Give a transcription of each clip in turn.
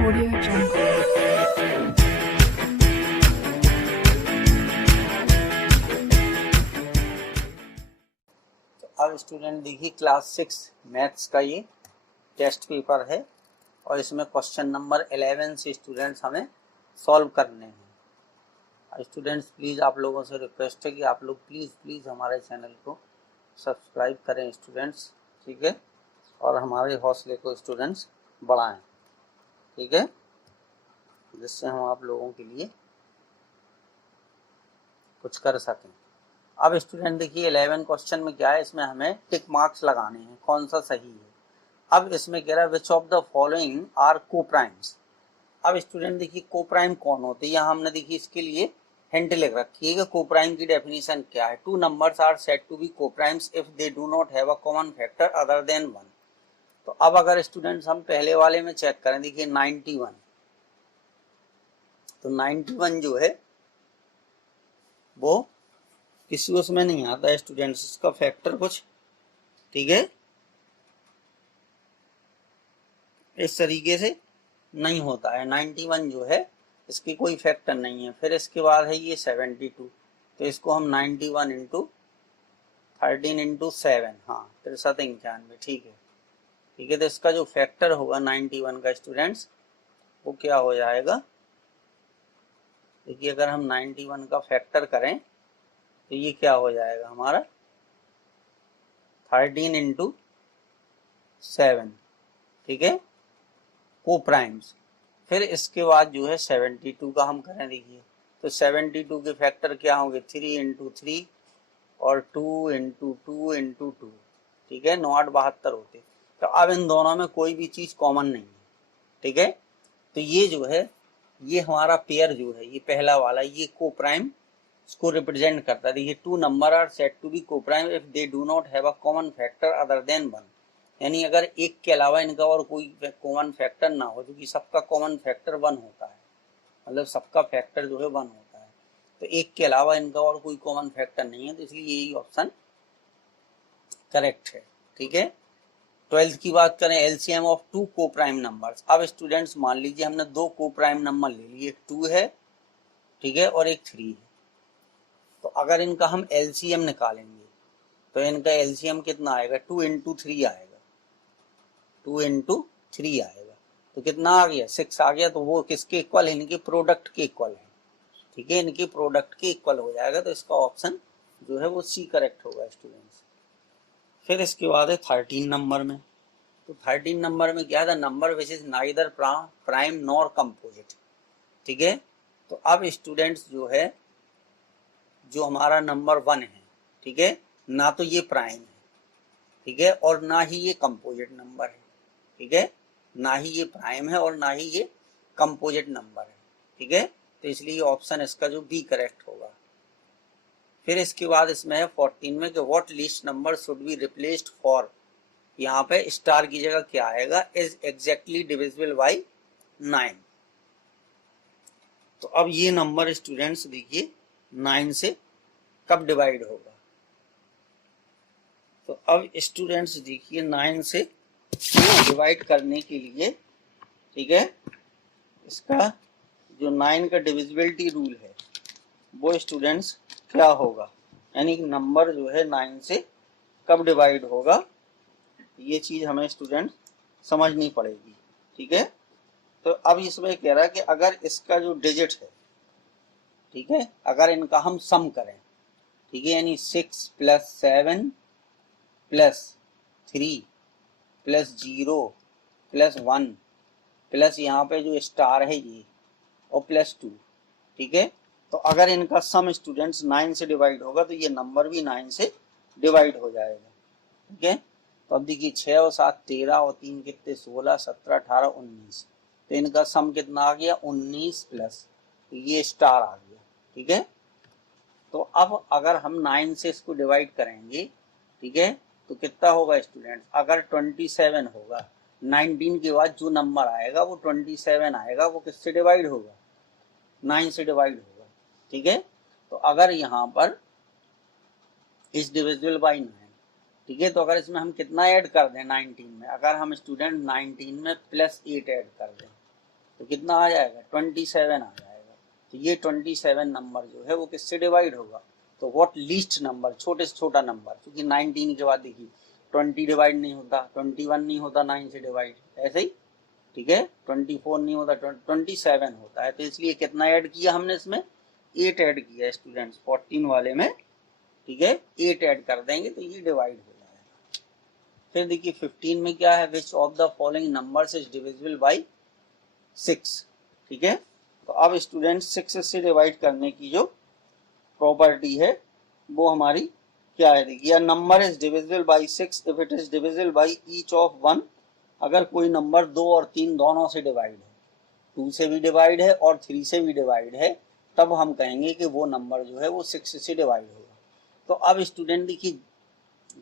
Audio Jungle. अब student देखिए class 6 maths का ये टेस्ट पेपर है और इसमें क्वेश्चन नंबर 11 से स्टूडेंट्स हमें सॉल्व करने हैं। स्टूडेंट्स प्लीज़ आप लोगों से रिक्वेस्ट है कि आप लोग प्लीज़ हमारे चैनल को सब्सक्राइब करें स्टूडेंट्स, ठीक है, और हमारे हौसले को स्टूडेंट्स बढ़ाएं, ठीक है, जिससे हम आप लोगों के लिए कुछ कर सकें। अब स्टूडेंट देखिए 11 क्वेश्चन में क्या है, इसमें हमें टिक मार्क्स लगाने हैं कौन सा सही है। अब इसमें कह रहा है which of the following are coprimes. अब स्टूडेंट देखिए कोप्राइम कौन होते हैं, यहाँ हमने देखिए इसके लिए हिंट लिख रखी है कि कोप्राइम की डेफिनेशन क्या है। Two numbers are said to be coprimes if they do not have a common factor other than 1। तो अब अगर स्टूडेंट्स हम पहले वाले में चेक करें, देखिए 91, तो 91 जो है वो किसी उसमें नहीं आता है स्टूडेंट्स, इसका फैक्टर कुछ, ठीक है, इस तरीके से नहीं होता है। 91 जो है इसकी कोई फैक्टर नहीं है। फिर इसके बाद है ये 72, तो इसको हम 91 इंटू 13 इंटू 7, हाँ 93, ठीक है, ठीक है। तो इसका जो फैक्टर होगा 91 का स्टूडेंट्स वो क्या हो जाएगा, देखिए अगर हम 91 का फैक्टर करें तो ये क्या हो जाएगा हमारा 13 इंटू 7, ठीक है, कोप्राइम्स। फिर इसके बाद जो है 72 का हम करें, देखिए तो 72 के फैक्टर क्या होंगे 3 इंटू 3 और 2 इंटू 2 इंटू 2, ठीक है, 9 8 72 होते। तो अब इन दोनों में कोई भी चीज कॉमन नहीं है, ठीक है। तो ये जो है ये हमारा पेयर जो है ये पहला वाला ये कोप्राइम इसको रिप्रेजेंट करता है। देखिए two numbers are said to be coprime if they do not have a common factor other than 1, यानी अगर एक के अलावा इनका और कोई कॉमन फैक्टर ना हो, क्योंकि सबका कॉमन फैक्टर 1 होता है, मतलब सबका फैक्टर जो है 1 होता है, तो एक के अलावा इनका और कोई कॉमन फैक्टर नहीं है, तो इसलिए यही ऑप्शन करेक्ट है, ठीक है। 12th की बात करें, LCM of to coprime numbers. अब स्टूडेंट्स मान लीजिए हमने दो कोप्राइम नंबर ले लिए, एक 2 है, ठीक है, और एक 3 है। तो अगर इनका हम एलसीएम निकालेंगे तो इनका एलसीएम कितना आएगा 2 इंटू 3 आएगा, 2 इंटू 3 आएगा, तो कितना आ गया 6 आ गया। तो वो किसके इक्वल है, इनके प्रोडक्ट के इक्वल है, ठीक है, इनके प्रोडक्ट के इक्वल हो जाएगा। तो इसका ऑप्शन जो है वो सी करेक्ट होगा स्टूडेंट्स। फिर इसके बाद है 13 नंबर में, तो 13 नंबर में क्या था, number which is neither prime nor composite, ठीक है। तो अब स्टूडेंट्स जो है जो हमारा नंबर 1 है, ठीक है, ना तो ये प्राइम है, ठीक है, और ना ही ये कंपोजिट नंबर है, ठीक है, ना ही ये प्राइम है और ना ही ये कंपोजिट नंबर है, ठीक है। तो इसलिए ऑप्शन इसका जो बी करेक्ट होगा। फिर इसके बाद इसमें है 14 में कि what least number should be replaced for, यहाँ पे स्टार की जगह क्या आएगा, इज एग्जैक्टली डिविजिबल बाई 9। तो अब ये नंबर स्टूडेंट्स देखिए 9 से कब डिवाइड होगा, तो अब स्टूडेंट्स देखिए 9 से डिवाइड करने के लिए, ठीक है, इसका जो 9 का डिविजिबिलिटी रूल है वो स्टूडेंट्स क्या होगा, यानी नंबर जो है 9 से कब डिवाइड होगा, ये चीज हमें स्टूडेंट समझनी पड़ेगी, ठीक है। तो अब इसमें कह रहा है कि अगर इसका जो डिजिट है, ठीक है, अगर इनका हम सम करें, ठीक है, यानी 6 plus 7 plus 3 plus 0 plus 1 plus यहाँ पे जो स्टार है ये और प्लस 2, ठीक है। तो अगर इनका सम स्टूडेंट्स 9 से डिवाइड होगा तो ये नंबर भी 9 से डिवाइड हो जाएगा, ठीक है। तो अब देखिए 6 और 7 13 और 3 कितने 16 17 18 19, तो इनका सम कितना आ गया 19 प्लस ये स्टार आ गया, ठीक है। तो अब अगर हम 9 से इसको डिवाइड करेंगे, ठीक है, तो कितना होगा स्टूडेंट्स, अगर 27 होगा 19 के बाद जो नंबर आएगा वो 27 आएगा, वो किससे डिवाइड होगा 9 से डिवाइड होगा, ठीक है। तो अगर यहाँ पर इस डिविजिबल बाई 9, ठीक है, तो अगर इसमें हम कितना ऐड कर दें 19 में, अगर हम स्टूडेंट 19 में प्लस 8 ऐड कर दें तो कितना आ जाएगा 27 आ जाएगा। तो ये 27 नंबर जो है वो किससे डिवाइड होगा, तो व्हाट लीस्ट नंबर, छोटे से छोटा नंबर, क्योंकि 19 के बाद देखिए 20 डिवाइड नहीं होता, 21 नहीं होता 9 से डिवाइड, ऐसे ही ठीक है 24 नहीं होता, 27 होता है। तो इसलिए कितना ऐड किया हमने इसमें, 8 ऐड किया स्टूडेंट्स 14 वाले में, ठीक है 8 ऐड कर देंगे तो ये डिवाइड हो जाएगा। फिर देखिए 15 में क्या है, which of the following numbers is divisible by 6, ठीक है। तो अब स्टूडेंट्स 6 से डिवाइड करने की जो प्रॉपर्टी है वो हमारी क्या है, देखिए number is divisible by 6 if it is divisible by each of 1, अगर कोई नंबर 2 और 3 दोनों से डिवाइड है, 2 से भी डिवाइड है और 3 से भी डिवाइड है, तब हम कहेंगे कि वो नंबर जो है वो 6 से डिवाइड होगा। तो अब स्टूडेंट देखिए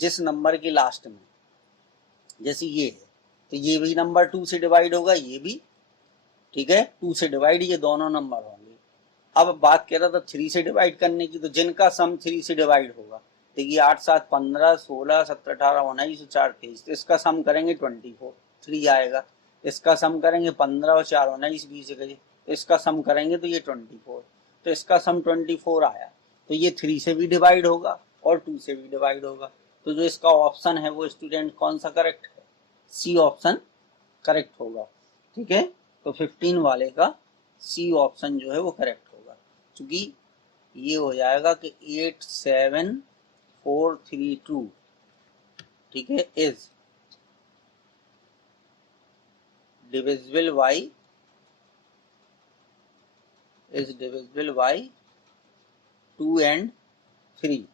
जिस नंबर के लास्ट में जैसे ये है, तो ये भी नंबर 2 से डिवाइड होगा, ये भी ठीक है 2 से डिवाइड, ये दोनों नंबर होंगे। अब बात कर रहा था 3 से डिवाइड करने की, तो जिनका सम 3 से डिवाइड होगा, देखिए 8 7 15 16 17 18 19 4 23, तो इसका सम करेंगे 24, 3 आएगा। इसका सम करेंगे 15 और 4 19 20 करिए, तो इसका सम करेंगे तो ये 24, तो इसका सम 24 आया। तो ये 3 से भी डिवाइड होगा और 2 से भी डिवाइड होगा। तो जो इसका ऑप्शन है वो स्टूडेंट कौन सा करेक्ट है, सी ऑप्शन करेक्ट होगा, ठीक है। तो 15 वाले का सी ऑप्शन जो है वो करेक्ट होगा, क्योंकि ये हो जाएगा कि 87432, ठीक है, इज डिविजिबल बाई 2 and 3,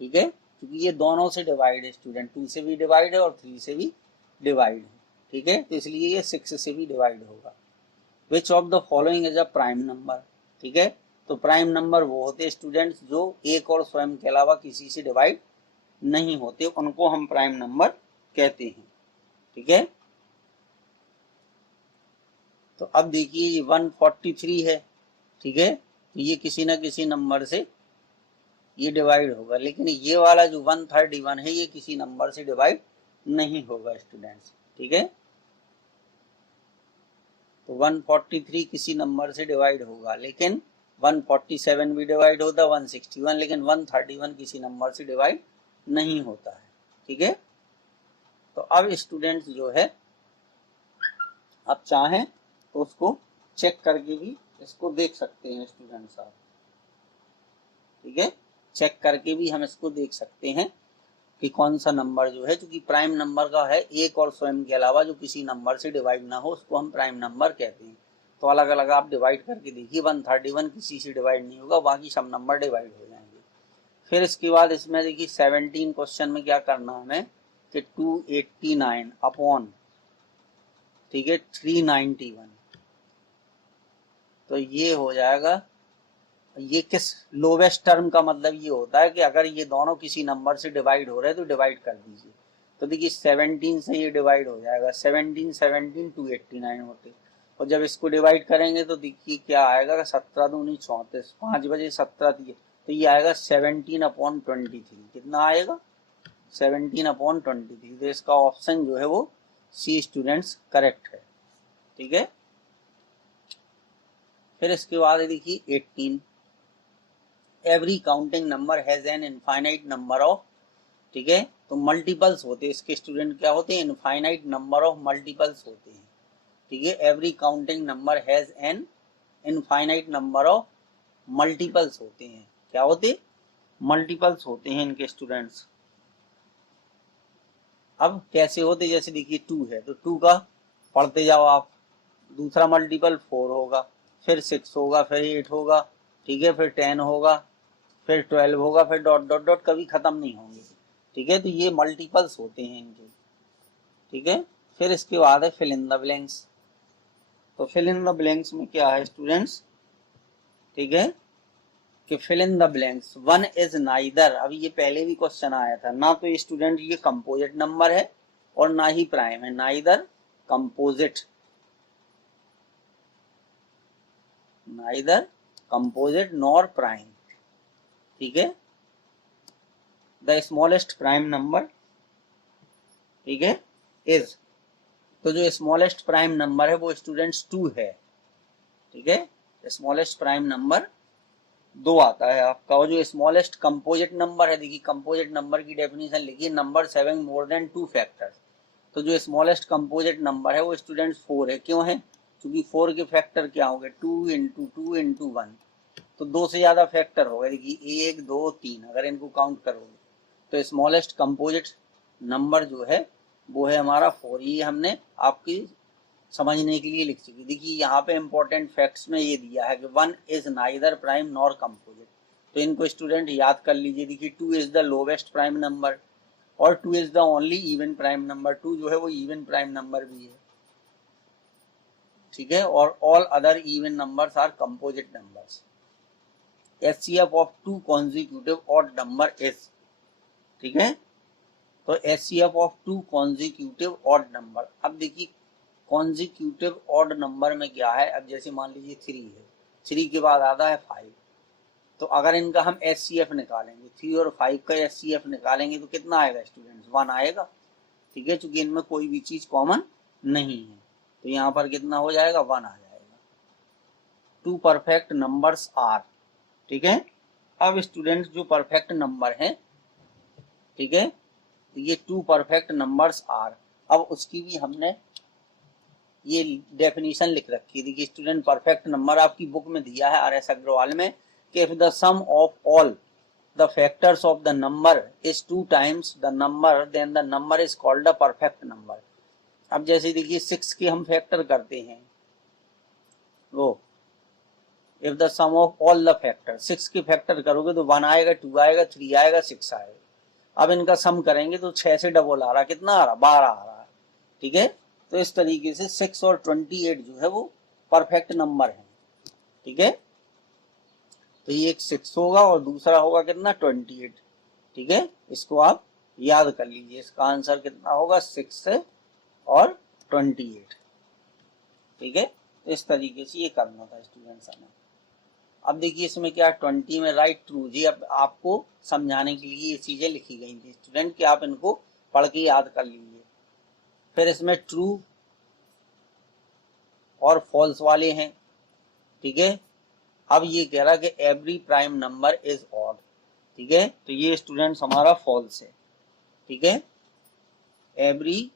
ठीक है, क्योंकि ये दोनों से डिवाइड है स्टूडेंट, 2 से भी डिवाइड है और 3 से भी डिवाइड है, ठीक है। तो इसलिए ये 6 से भी डिवाइड होगा। विच of the following is a prime number, ठीक है। तो प्राइम नंबर वो होते हैं स्टूडेंट्स जो एक और स्वयं के अलावा किसी से डिवाइड नहीं होते, उनको हम प्राइम नंबर कहते हैं, ठीक है। तो अब देखिए ये 143 है, ठीक है, तो ये किसी ना किसी नंबर से ये डिवाइड होगा, लेकिन ये वाला जो 131 है ये किसी नंबर से डिवाइड नहीं होगा स्टूडेंट्स, ठीक है। तो 143 किसी नंबर से डिवाइड होगा, लेकिन 147 भी डिवाइड होता है, 161, लेकिन 131 किसी नंबर से डिवाइड नहीं होता है, ठीक है। तो अब स्टूडेंट्स जो है आप चाहें तो उसको चेक करके भी इसको देख सकते हैं स्टूडेंट्स आप, ठीक है, चेक करके भी हम इसको देख सकते हैं कि कौन सा नंबर जो है, क्योंकि प्राइम नंबर का है एक और स्वयं के अलावा जो किसी नंबर से डिवाइड ना हो उसको हम प्राइम नंबर कहते हैं। तो अलग अलग आप डिवाइड करके देखिए, 131 किसी से डिवाइड नहीं होगा, बाकी सब नंबर डिवाइड हो जाएंगे। फिर इसके बाद इसमें देखिए 17 क्वेश्चन में क्या करना हमें कि 289 अपॉन, ठीक है 391, तो ये हो जाएगा, ये किस लोवेस्ट टर्म का मतलब ये होता है कि अगर ये दोनों किसी नंबर से डिवाइड हो रहे हैं तो डिवाइड कर दीजिए। तो देखिए 17 से ये डिवाइड हो जाएगा, 17 17 289 होते, और जब इसको डिवाइड करेंगे तो देखिए क्या आएगा, 17 दूनी 34, 5 बजे 17 दिए, तो ये आएगा 17/23, कितना आएगा 17/23। तो इसका ऑप्शन जो है वो सी स्टूडेंट्स करेक्ट है, ठीक है। फिर इसके बाद देखिए 18, every counting number has an infinite number of, ठीक है, तो मल्टीपल्स होते हैं इसके स्टूडेंट, क्या होते हैं, इनफाइनाइट नंबर ऑफ मल्टीपल्स होते हैं, ठीक है। Every counting number has an infinite number of multiples होते हैं, क्या होते, मल्टीपल्स होते हैं इनके स्टूडेंट्स। अब कैसे होते, जैसे देखिए 2 है तो 2 का पढ़ते जाओ आप, दूसरा मल्टीपल 4 होगा, फिर 6 होगा, फिर 8 होगा, ठीक है, फिर 10 होगा, फिर 12 होगा, फिर डॉट डॉट डॉट कभी खत्म नहीं होंगे, ठीक है। तो ये मल्टीपल्स होते हैं इनके, ठीक है। फिर इसके बाद है फिल इन द ब्लैंक्स। तो फिल इन द ब्लैंक्स में क्या है स्टूडेंट्स, ठीक है, कि fill in the blanks, one is neither, अभी ये पहले भी क्वेश्चन आया था ना, तो स्टूडेंट ये कंपोजिट नंबर है और ना ही प्राइम है, neither composite, neither composite nor prime, ठीक है। द स्मॉलेस्ट प्राइम नंबर, ठीक है, इज, तो जो स्मॉलेस्ट प्राइम नंबर है वो स्टूडेंट्स 2 है, ठीक है। स्मॉलेस्ट प्राइम नंबर 2 आता है आपका। और जो स्मॉलेस्ट कंपोजिट नंबर है, देखिए कंपोजिट नंबर की डेफिनेशन लिखिए, number having more than 2 factors. तो जो स्मॉलेस्ट कंपोजिट नंबर है वो स्टूडेंट्स 4 है। क्यों है? क्योंकि 4 के फैक्टर क्या होंगे, 2 इंटू 2 इंटू 1, तो 2 से ज्यादा फैक्टर होगा। देखिए 1 2 3, अगर इनको काउंट करोगे तो स्मॉलेस्ट कंपोजिट नंबर जो है वो है हमारा 4। ये हमने आपकी समझने के लिए लिख चुकी। देखिए यहाँ पे इंपॉर्टेंट फैक्ट्स में ये दिया है कि 1 is neither prime nor composite, तो इनको स्टूडेंट याद कर लीजिए। देखिए 2 is the lowest prime number और 2 is the only even prime number. 2 जो है वो इवन प्राइम नंबर भी है, ठीक है। और all other even numbers are composite numbers. HCF of 2 consecutive odd number is, ठीक है। तो HCF of 2 consecutive odd number. अब देखिए कॉन्जिक्यूटिव ऑड नंबर में क्या है, अब जैसे मान लीजिए 3 है, 3 के बाद आता है 5, तो अगर इनका हम HCF निकालेंगे, 3 और 5 का HCF निकालेंगे तो कितना आएगा स्टूडेंट्स, 1 आएगा, ठीक है। चूंकि इनमें कोई भी चीज कॉमन नहीं है तो यहाँ पर कितना हो जाएगा, 1 आ जाएगा। 2 परफेक्ट नंबर्स आर, ठीक है। अब स्टूडेंट्स जो परफेक्ट नंबर है, ठीक है, तो ये 2 परफेक्ट नंबर्स आर, अब उसकी भी हमने ये डेफिनेशन लिख रखी है। देखिए स्टूडेंट परफेक्ट नंबर आपकी बुक में दिया है RS अग्रवाल में कि if the sum of all the factors of the number is 2 times the number then the number is called a perfect number. अब जैसे देखिए 6 के हम फैक्टर करते हैं, वो if the sum of all the factor, 6 के फैक्टर करोगे तो 1 आएगा, 2 आएगा, 3 आएगा, 6 आएगा। अब इनका सम करेंगे तो 6 से डबल आ रहा, कितना आ रहा, 12 आ रहा है, ठीक है। तो इस तरीके से 6 और 28 जो है वो परफेक्ट नंबर है, ठीक है। तो ये एक 6 होगा और दूसरा होगा कितना, 28, ठीक है। इसको आप याद कर लीजिए, इसका आंसर कितना होगा, 6 और 28, ठीक है। तो इस तरीके से ये करना था स्टूडेंट्स हमें। अब देखिए इसमें क्या 20 में राइट ट्रू, जी अब आपको समझाने के लिए ये चीजें लिखी गई थी स्टूडेंट कि आप इनको पढ़ के याद कर लीजिए। फिर इसमें ट्रू और फॉल्स वाले हैं, ठीक है। अब ये कह रहा कि every prime number is odd, ठीक है। तो ये स्टूडेंट्स हमारा फॉल्स है, ठीक है। Every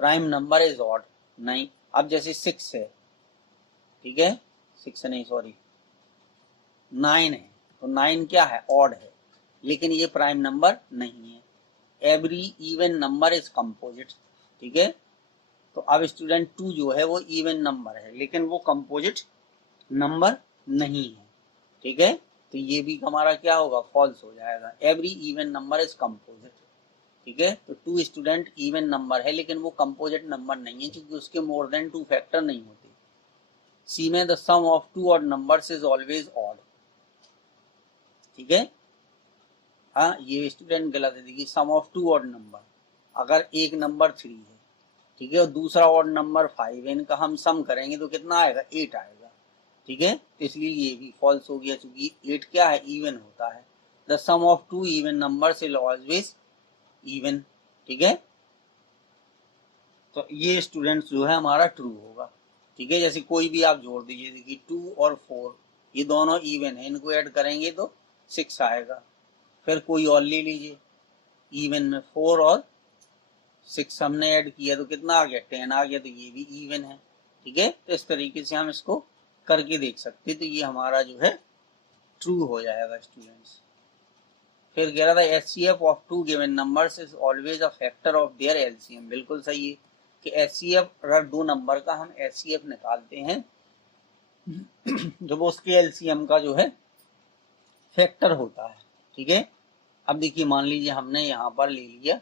prime number is odd नहीं। अब जैसे 6 है, ठीक है, 6 नहीं सॉरी 9 है, तो 9 क्या है, ऑड है, लेकिन ये प्राइम नंबर नहीं है। Every even number is composite, ठीक है। तो अब स्टूडेंट 2 जो है वो इवन नंबर है लेकिन वो कंपोजिट नंबर नहीं है, ठीक है। तो ये भी हमारा क्या होगा, फॉल्स हो जाएगा। Every even number is composite, ठीक है। तो 2 स्टूडेंट इवन नंबर है लेकिन वो कंपोजिट नंबर नहीं है क्योंकि उसके मोर देन 2 फैक्टर नहीं होते। सी में the sum of 2 odd numbers is always odd, ठीक है। हाँ ये स्टूडेंट गलत है। देखिए सम ऑफ 2 ऑड नंबर, अगर एक नंबर 3 है, ठीक है, और दूसरा ऑड नंबर 5 है, इनका हम सम करेंगे तो कितना आएगा, 8 आएगा, ठीक है। तो इसलिए ये भी फॉल्स हो गया क्योंकि 8 क्या है, इवन होता है। The sum of 2 even numbers is always even, ठीक है। तो ये स्टूडेंट्स जो है हमारा ट्रू होगा, ठीक है। जैसे कोई भी आप जोड़ दीजिए, देखिए 2 और 4 ये दोनों इवन है, इनको ऐड करेंगे तो 6 आएगा। फिर कोई और ले लीजिए, इवन में 4 और 6 हमने ऐड किया तो कितना आ गया, 10 आ गया, तो ये भी इवन है, ठीक है। तो इस तरीके से हम इसको करके देख सकते, तो ये हमारा जो है ट्रू हो जाएगा स्टूडेंट्स। फिर कह रहा था HCF of 2 given numbers is always a factor of their LCM, बिल्कुल सही है कि HCF अगर 2 नंबर का हम HCF निकालते हैं जब उसके LCM का जो है फैक्टर होता है, ठीक है। अब देखिए मान लीजिए हमने यहाँ पर ले लिया,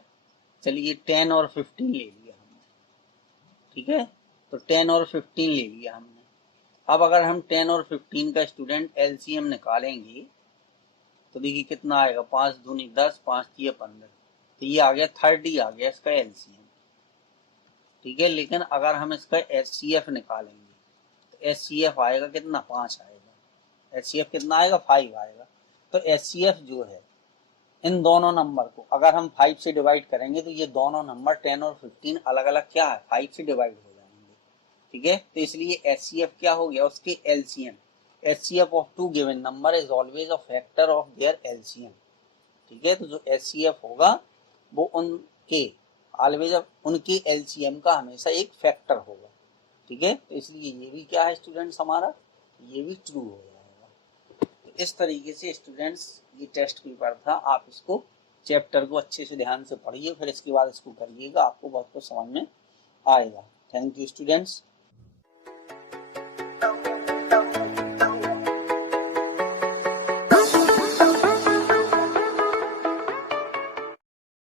चलिए 10 और 15 ले लिया हमने, ठीक है। तो 10 और 15 ले लिया हमने। अब अगर हम 10 और 15 का स्टूडेंट LCM निकालेंगे तो देखिए कितना आएगा, 5 दूनी 10, 5 तिया 15, तो ये आ गया 30 आ गया इसका LCM, ठीक है। लेकिन अगर हम इसका HCF निकालेंगे तो HCF आएगा कितना, 5 आएगा। HCF कितना आएगा, 5 आएगा। तो HCF जो है इन दोनों नंबर को अगर हम 5 से डिवाइड करेंगे तो ये दोनों नंबर 10 और 15 अलग अलग क्या है 5 से डिवाइड हो जाएंगे, ठीक है। तो इसलिए HCF क्या हो गया, उसके LCM, HCF of two given number is always a factor of their LCM, ठीक है। तो जो HCF होगा वो उनके ऑलवेज उनके LCM का हमेशा एक फैक्टर होगा, ठीक है। तो इसलिए ये भी क्या है स्टूडेंट्स हमारा, ये भी ट्रू हो जाएगा। तो इस तरीके से स्टूडेंट्स ये टेस्ट पेपर था, आप इसको चैप्टर को अच्छे से ध्यान से पढ़िए, फिर इसके बाद इसको करिएगा, आपको बहुत कुछ समझ में आएगा। Thank you students.